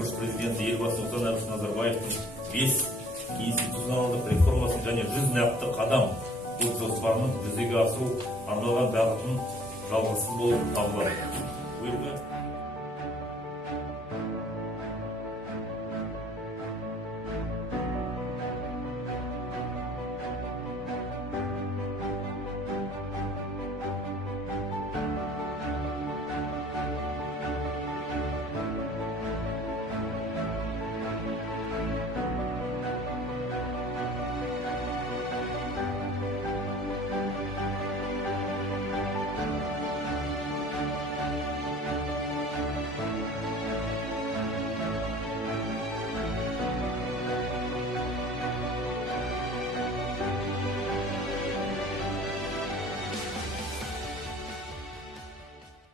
тұңғыш президенті елбасы Нұрсұлтан Әбішұлы Назарбаевтың 5 институционалдық реформасын және 100 нақты қадам ұлт жоспарының жүзеге асыру арналған бағытын жалғасын болып табылады.